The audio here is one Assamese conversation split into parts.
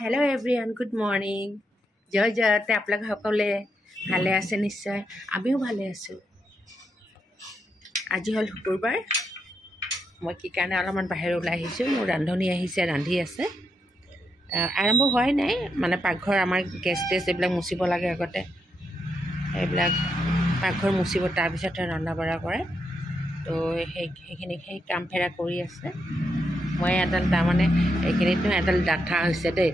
हेलो एवरीवन गुड मॉर्निंग जय जयते आपलोक सकले भाले आछे निश्चय आमिओ भाले आछो। আজি हल शुक्रबार मैं कि कारण अलमान बाहिर ओलाई आहिছোঁ मोर रांधनी आहिছে रांधि आछे आरम्भ होवाई नाई माने पाकघर आमार गेस टेस एबिलाक मुचिब लागे आगते एबिलाक पाकघर मुचिब तार पिछते रंधा बढ़ा करे तो हेखिनि काम फेरा करि आछे मैं एडाल तारमाने एखिनितो एडाल डाठा হৈছে दे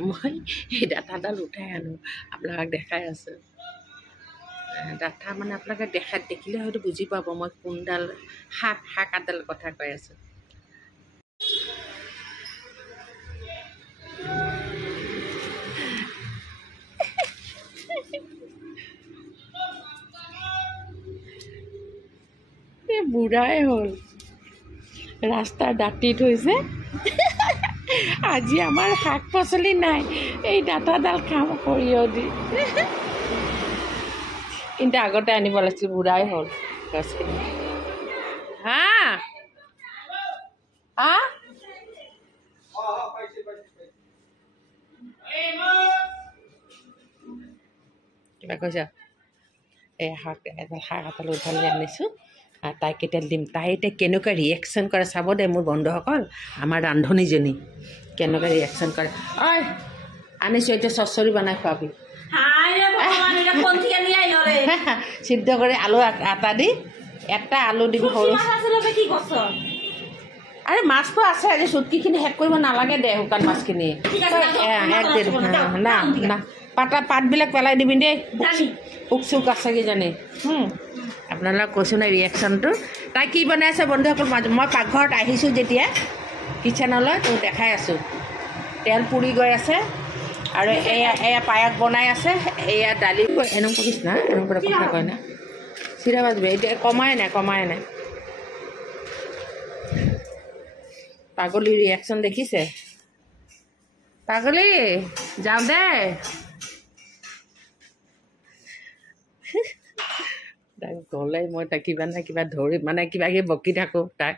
मैं এই ডাঠাডাল উঠাই আনো আপোনাক দেখাই আছো डाठा माने आपलोके देखात देखिले हयतो बुझि पाब मैं कोनडाल शाक आडाल कथा কৈ आছো। बुढ़ाई हल रास्ता दाँति थैसे আজি आमार शाक पाचली नाई এই डाठाडाल खाम सरियह दी কিন্তু আগতে আনিব লাগিছিল বুঢ়াই হল গছখিনি হা হা কিবা কৈছা এই শাক এডাল শাক এডাল উঠালি আনিছোঁ আৰু তাইক এতিয়া দিম তাই এতিয়া কেনেকুৱা ৰিয়েকশ্যন কৰে চাব দে মোৰ বন্ধুসকল আমাৰ ৰান্ধনীজনী কেনেকুৱা ৰিয়েকশ্যন কৰে ঐ আনিছোঁ এতিয়া চচ্চৰি বনাই খুৱাবি সিদ্ধ কৰে আলু আটা দি একটা আলু দিবি সৰু আৰে মাছটো আছে আজি চুটকিখিনি শেষ কৰিব নালাগে দে শুকান মাছখিনি না না পাতা পাতবিলাক পেলাই দিবি দেই পোক চুক আছে কি জানি আপোনালোক কৈছোঁ না ৰিয়েকশ্যনটো তাই কি বনাই আছে বন্ধুসকল মই পাকঘৰত আহিছোঁ যেতিয়া কিচেনলৈ তো দেখাই আছোঁ তেল পুৰি গৈ আছে আৰু এয়া পায়স বনাই আছে এয়া দালি এনেকুৱা কিছু না এনেকুৱা কথা কয় না চিৰা বাজবে এতিয়া কমাই নাই পাগলী ৰিয়েকশ্যন দেখিছে পাগলী যাওঁ দে তাক গ'লে মই তাক কিবা না কিবা ধৰি মানে কিবা কিবি বকি থাকোঁ তাক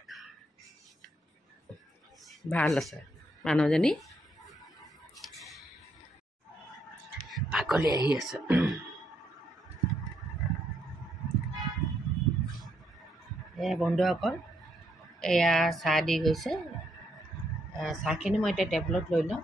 ভাল আছে মানুহজনী পাগলী আহি আছে এয়া বন্ধুসকল এয়া চাহ দি গৈছে চাহখিনি মই এতিয়া টেবুলত লৈ লওঁ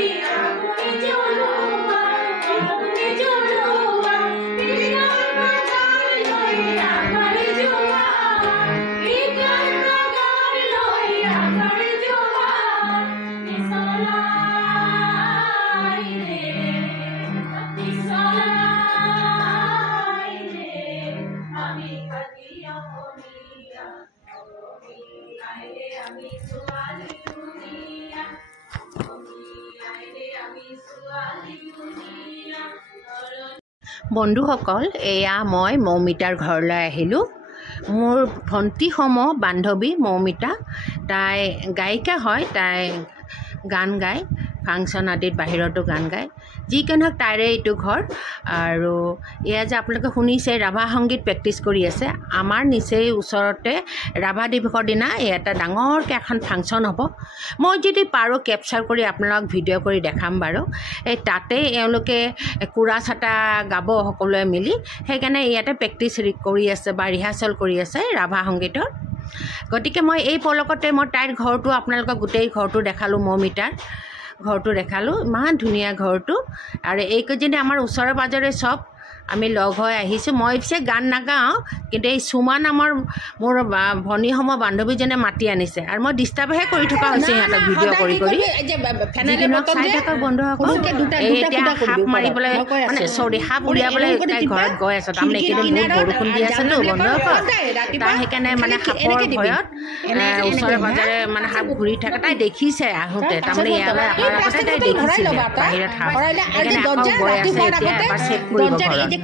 Yeah. বন্ধুসকল, এয়া মই মৌমিতাৰ ঘৰলৈ আহিলোঁ। মোৰ ভণ্টিসম বান্ধৱী মৌমিতা, তাই গায়িকা হয়। তাই গান গায়, ফাংচন আদিত বাহিৰতো গান গায়। যিকি নহওক তাইৰে এইটো ঘৰ। আৰু এয়া যে আপোনালোকে শুনিছে ৰাভা সংগীত প্ৰেক্টিছ কৰি আছে। আমাৰ নিচেই ওচৰতে ৰাভা দিৱসৰ দিনা এটা ডাঙৰকৈ এখন ফাংচন হ'ব। মই যদি পাৰোঁ কেপচাৰ কৰি আপোনালোকক ভিডিঅ' কৰি দেখাম বাৰু। এই তাতেই এওঁলোকে কুৰা চাটা গাব সকলোৱে মিলি, সেইকাৰণে ইয়াতে প্ৰেক্টিছ কৰি আছে বা ৰিহাৰ্চেল কৰি আছে ৰাভা সংগীতৰ। গতিকে মই এই পলকতে মই তাইৰ ঘৰটো আপোনালোকক গোটেই ঘৰটো দেখালোঁ, মৌমিতাৰ ঘৰটো দেখালোঁ। ইমান ধুনীয়া ঘৰটো। আৰু এইকেইজনী আমাৰ ওচৰে পাঁজৰে চব আমি লগ হৈ আহিছোঁ। মই পিছে গান নাগাওঁ, কিন্তু এই সুমা নামৰ মোৰ ভনীসম বান্ধৱীজনে মাতি আনিছে আৰু মই ডিষ্টাৰ্বহে কৰি থকা হৈছে সিহঁতক ভিডিঅ' কৰি কৰি। চাই থাকক বন্ধুসকল, এতিয়া সাপ মাৰিবলৈ মানে সাপ উলিয়াবলৈ তাই ঘৰত গৈ আছে। তাৰমানে এইকেইদিন বহুত বৰষুণ দি আছেতো বন্ধুসকল, তাই সেইকাৰণে মানে সাপৰ ভয়ত ওচৰে পাঁজৰে মানে সাপ ঘূৰি থাকে। তাই দেখিছে আহোঁতে, তাৰমানে ইয়ালৈ অহাৰ আগতে তাই দেখিছিলে বাহিৰত সাপ, সেইকাৰণে আকৌ গৈ আছে এতিয়া এবাৰ চেক কৰিব ঘৰত।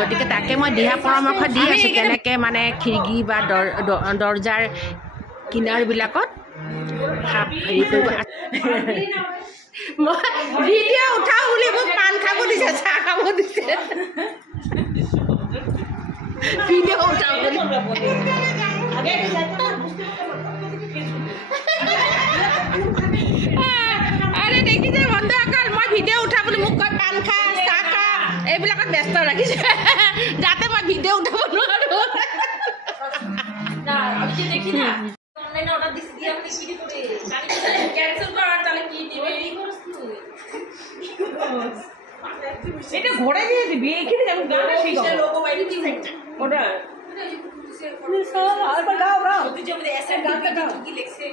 গতিকে তাকে মই দিহা পৰামৰ্শ দি আছোঁ কেনেকৈ মানে খিৰিকী বা দৰ্জাৰ কিনাৰবিলাকত সাপ হেৰি কৰিব। মই ভিডিঅ' উঠাওঁ বুলি মোক পাণ খাব দিছে, চাহ খাব দিছে, ভিডিঅ' উঠাওঁ বুলি। আৰে দেখিছে বন্ধুসকল, মই ভিডিঅ' উঠা বুলি মোক কয় পাণ খা, চাহ খা, এইবিলাকত ব্যস্ত ৰাখিছে যাতে মই ভিডিঅ' উঠাব নোৱাৰোঁ। ঘোড়াই দিয়ে দিবি এইখানে যেমন গানটা সেই লোক বাইরে কি ওটা গাও গাও ऐसा गाता गाओ কি লিখছে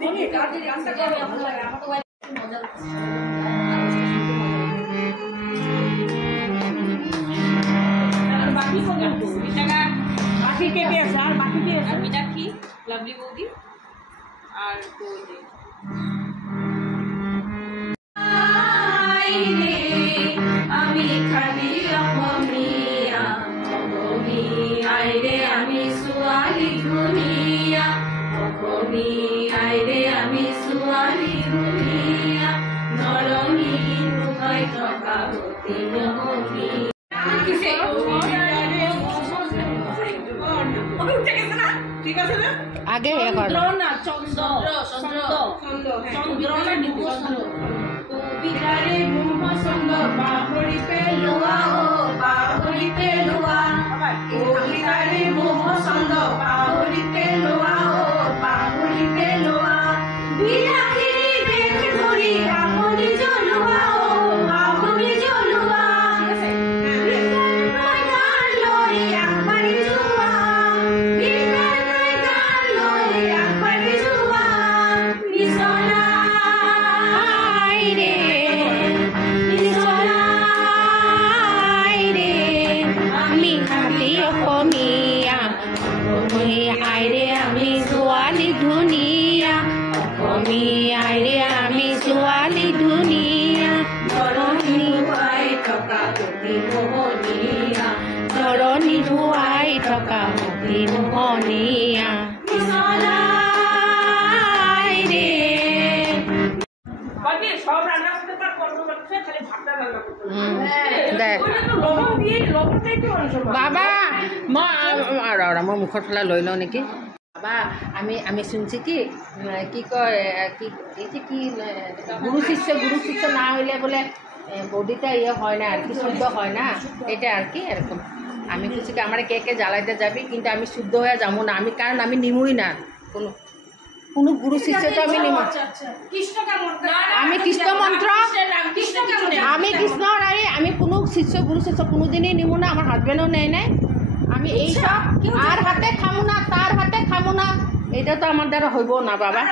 বলি গাতে গানটা গাও আমাকে মজা আর বাকি কোন মিটাকা বাকি কে কে আছে আর বাকি কে আছে মিটা কি লাভলি বৌদি আর তো যে আমি খালি অমিয়া অমি আইরে আমি সুয়ালি দুনিয়া অমি আইরে আমি সুয়ালি দুনিয়া নরমি রূপাই থকা হতি অমি কিসে ঠিক আছে না আগে এ কর না চন্দ্র চন্দ্র চন্দ্র না চন্দ্র বিহারে মোহ সঙ্গ বাহরি পেলুয়া ও বাহরি পেলুয়া ও বিহারে মোহ সঙ্গ বাহরি পেলুয়া ও বাহরি পেলুয়া বিরাখি বেখ ধরি আপনি জ্বলুয়া ও আপনি জ্বলুয়া বিকার গান লই একবারে জুয়া বিকার গান লই একবারে জুয়া মিশনা আইরে আমি খালি অসমীয়া আইৰে আমি ছোৱালী ধুনীয়া অসমীয়াৰে আমি ছোৱালী ধুনীয়া ধৰণী ধুৱাই থকা অতি মোহনীয়া ধৰণী ধুৱাই থকা অতি মোহনীয়া সব ৰান্না কৰতে পাৰ খালি ভাতটা ৰান্না কৰতে বাবা মই মুখৰ ফালে লৈ লওঁ নেকি বাবা। আমি শুনছি কি কয় কি গুরু শিষ্য না হইলে বলে বৌদিটা ইয়ে হয় না আর কি, শুদ্ধ হয় না, এটা আর কি এরকম। আমি বলছি কি আমার কে জ্বালাইতে যাবি, কিন্তু আমি শুদ্ধ হয়ে যাবো না আমি, কারণ আমি নিমুই না কোনো গুরু শিষ্য তো আমি নিম। আমি কৃষ্ণ মন্ত্র আমি কৃষ্ণ রায় আমি কোনো শিষ্য গুরু শিষ্য কোনোদিনই নিমু না, আমার হাজবেন্ডও নেয় নাই। আমি এইসব আর হাতে খামো না তার হাতে খামো না, এটা তো আমার দ্বারা হইব না বাবা,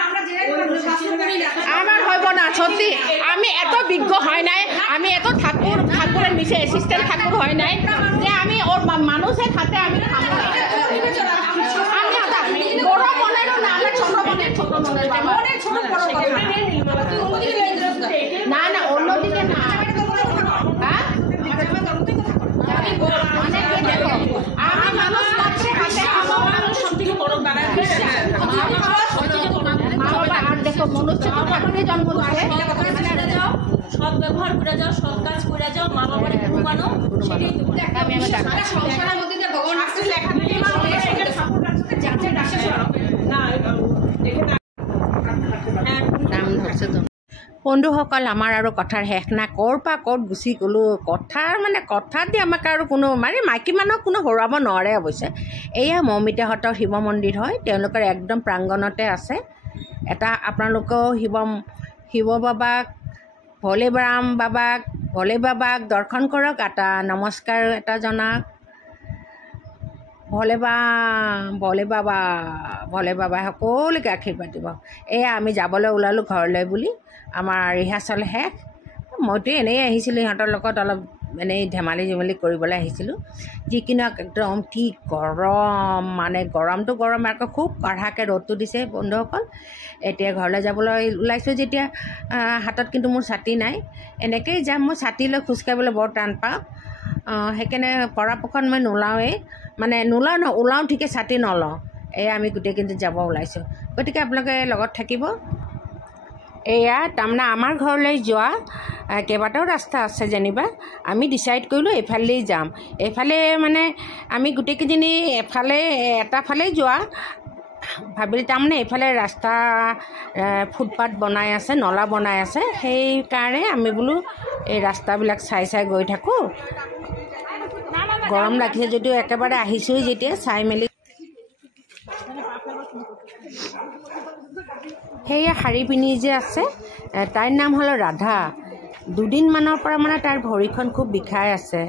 আমার হইব না সত্যি। আমি এত বিজ্ঞ হয় নাই, আমি এত ঠাকুরের নিচে অ্যাসিস্ট্যান্ট ঠাকুর হয় নাই যে আমি ওর মানুষের হাতে আমি খামো না। আমি গরম না না অন্যদিকে না দেখো মনুষ্য জন্ম সৎ ব্যবহার করে যাও, সৎ কাজ করে যাও, মা বাবার একটু মানো, সেটাই সংসারের মধ্যে যে ভগবান আসছে লেখা বন্ধুসকল, আমাৰ আৰু কথাৰ শেষ নাই। ক'ৰ পৰা ক'ত গুচি গ'লোঁ। কথা দি আমাক আৰু কোনো মাইকী মানুহক কোনো হৰুৱাব নোৱাৰে অৱশ্যে। এয়া মৌমিতাহঁতৰ শিৱ মন্দিৰ হয়, তেওঁলোকৰ একদম প্ৰাংগণতে আছে। এটা আপোনালোকেও শিৱ বাবাক, ভোলে বাবাক দৰ্শন কৰক, এটা নমস্কাৰ এটা জনাওক। ভোলে বাবাই সকলোকে আশীৰ্বাদ দিব। এয়া আমি যাবলৈ ওলালোঁ ঘৰলৈ বুলি। আমাৰ ৰিহাৰ্চেল শেষ। মইতো এনেই আহিছিলোঁ সিহঁতৰ লগত অলপ এনেই ধেমালি কৰিবলৈ আহিছিলোঁ। যিকিনো একদম কি গৰম, গৰমটো গৰম আকৌ খুব কাঢ়াকৈ ৰ'দটো দিছে বন্ধুসকল। এতিয়া ঘৰলৈ যাবলৈ ওলাইছোঁ যেতিয়া হাতত কিন্তু মোৰ ছাতি নাই। এনেকৈয়ে যাম। মই ছাতি লৈ খোজকাঢ়িবলৈ বৰ টান পাওঁ। সেইকাৰণে পৰাপক্ষত মই নোলাওঁৱেই, ওলাওঁ ঠিকে, ছাতি নলওঁ। এয়া আমি গোটেই কিন্তু যাব ওলাইছোঁ, গতিকে আপোনালোকে লগত থাকিব। এয়া তাৰমানে আমাৰ ঘৰলৈ যোৱা কেইবাটাও ৰাস্তা আছে যেনিবা। আমি ডিচাইড কৰিলোঁ এইফালেই যাম। এইফালে আমি গোটেইকেইজনী এটা ফালেই যোৱা ভাবিলোঁ। তাৰমানে এইফালে ৰাস্তা ফুটপাথ বনাই আছে, নলা বনাই আছে। সেইকাৰণে আমি বোলো এই ৰাস্তাবিলাক চাই গৈ থাকোঁ। গৰম লাগিছে যদিও একেবাৰে আহিছোঁই যেতিয়া চাই মেলি। সেয়া শাৰী পিন্ধি যে আছে, তাইৰ নাম হ'ল ৰাধা। দুদিনমানৰ পৰা তাইৰ ভৰিখন খুব বিষাই আছে।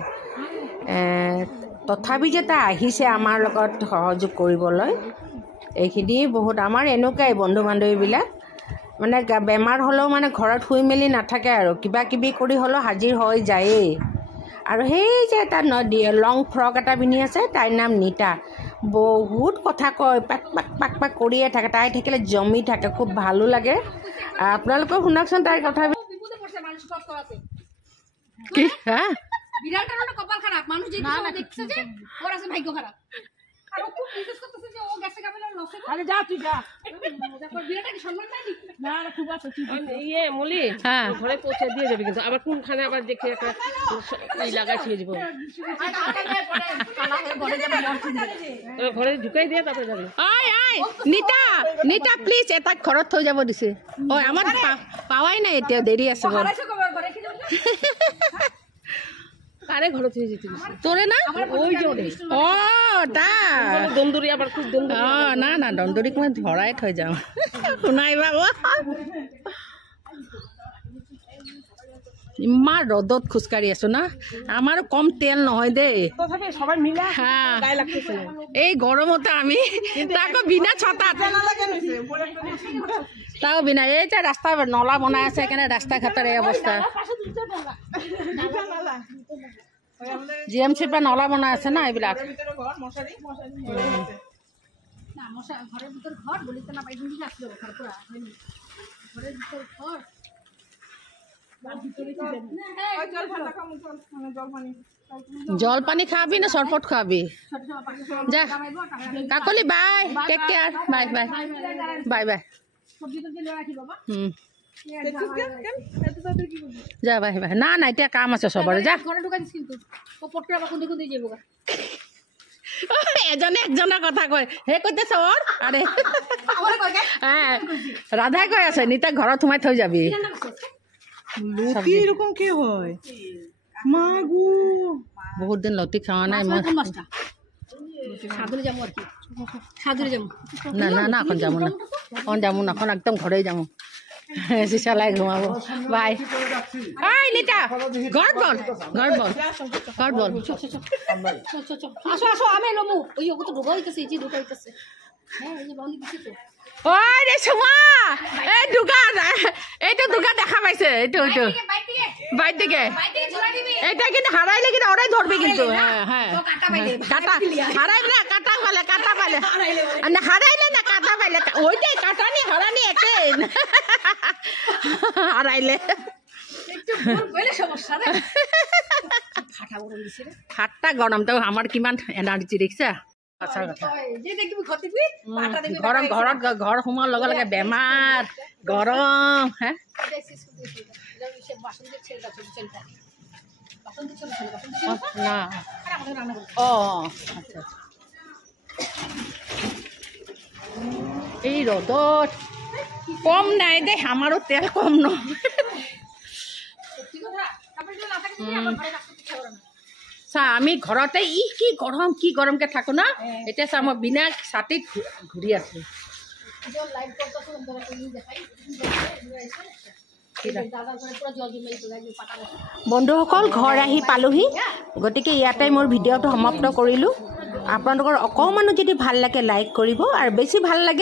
তথাপি যে তাই আহিছে আমাৰ লগত সহযোগ কৰিবলৈ, এইখিনি বহুত আমাৰ এনেকুৱাই বন্ধু বান্ধৱীবিলাক বেমাৰ হ'লেও ঘৰত শুই মেলি নাথাকে আৰু কিবা কিবি কৰি হ'লেও হাজিৰ হৈ যায়েই। আৰু সেই যে এটা লং ফ্ৰক এটা পিন্ধি আছে, তাইৰ নাম নীতা। বহুত কথা কয়, পাক কৰিয়ে থাকে। তাই থাকিলে জমি থাকে, খুব ভালো লাগে। আপোনালোকেও শুনকচোন তাইৰ কথা। কি ঘরে পৌঁছে দিয়ে যাবি, কিন্তু আবার কোনখানে আবার দেখে একটা লাগাই ছিঁড়ে দিব, ঘরে ঢুকাই দিয়ে তারপরে যাবি। নীতা প্লিজ এটাক ঘৰত থৈ যাব দিছে। আমাৰ পাৱাই নাই, এতিয়া দেৰি আছে। কাৰে ঘৰে থুয়ে যেতে তোৰে না ওই জোৰে দন্দুৰি আবাৰ খুব দন্দুৰি না দন্দুৰিক মই ধৰাই থৈ যাওঁ। শুনাইবা ইমান ৰ'দত খোজকাঢ়ি আছো না। আমাৰো কম তেল নহয় দেই। এই গৰমতে আমি তাকো বিনা ছটাত, তাও বিনা। এই যে ৰাস্তা নলা বনাই আছে, সেইকাৰণে ৰাস্তা ঘাটৰ এই অৱস্থা। GMCৰ পৰা নলা বনাই আছে না এইবিলাক। জলপানী খাবি না চৰবত খাবি? যা Kakoli, bye, take care, bye bye bye bye. যা বাই বাই। না এতিয়া কাম আছে চবৰে, যা। এজনে একজনৰ কথা কয়, সেই কৈতে চবৰ। আৰে ৰাধাই কৈ আছে নীতাক ঘৰত সোমাই থৈ যাবি। বহুত দিন লতি খোৱা নাই মই। না এখন যাম না, এখন একদম ঘৰেই যাম। চিচালাই ঘুমাব। বাই। নীতা ঘৰত বল। এইটো দোকান দেখা পাইছে, এইটো বাইক দিকে। এটা কিন্তু হারাইলে কিন্তু ওরাই ধরবে কিন্তু। হ্যাঁ হারাইলে কাটা পালে হারাইলে না কাটা পাইলে ওইটাই কাটানি হারানি একে হারাইলে ঠাট্টা গরমটাও আমার কিমান এনাৰ্জি দেখিছা ঘৰ সোমোৱাৰ লগে লগে বেমাৰ গৰম হে এই ৰ'দত কম নাই দে আমাৰো তেল কম ন চা আমি ঘৰতে কি গৰমকে থাকো না এতিয়া চা মই বিনা ছাতিত ঘূৰি আছো বন্ধুসকল ঘৰ আহি পালোহি গতিকে ইয়াতে মোৰ ভিডিঅ'টো সমাপ্ত কৰিলোঁ আপোনালোকৰ অকণমানো যদি ভাল লাগে লাইক কৰিব আৰু বেছি ভাল লাগিলে